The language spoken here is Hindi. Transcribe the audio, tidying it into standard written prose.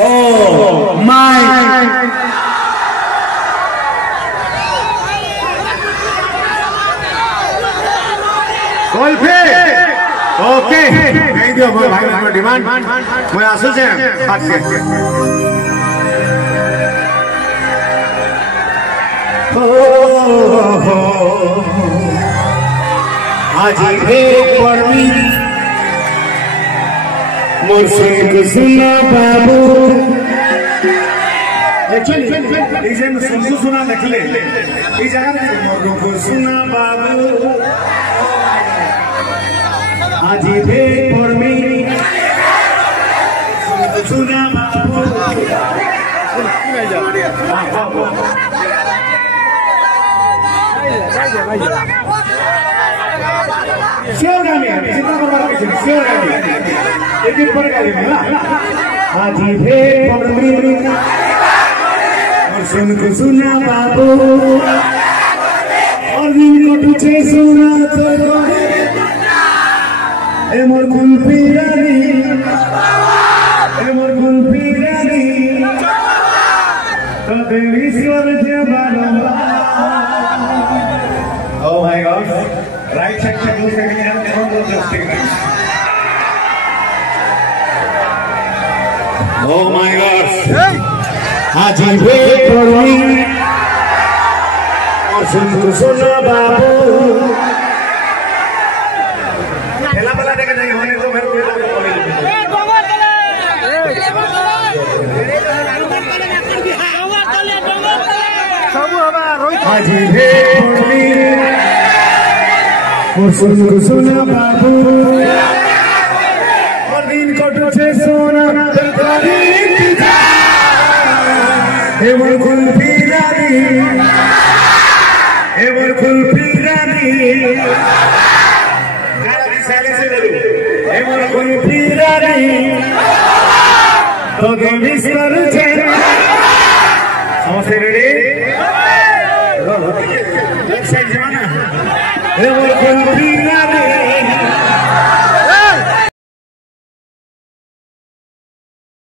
Oh my. ओके कहीं दियो भाई भाई डिमांड मैं आसू से बात के आज एक पढ़ी मोर सुना बाबू एक्चुअली सुना देख ले इस जगह मोर सुना बाबू आज भेट पढ़ी सुना बाबू आज भेट पढ़ी और सुन को सुना बाबू और दिन को तुझे सुना तो मोर कुल्फी रानी मोर कुल्फी रानी तो ईश्वर Oh my God! Right check check look at me and don't go just take that. Oh my God! आज भेट पढ़ी और सुना बाबू आज भेट पढ़ी और सुना बाबू और दिन को तुझे सोना एवर कुल्फी रानी एवर कुल्फी रानी एवर कुल्फी रानी तो मिस करूँ समझे रेडी जमाना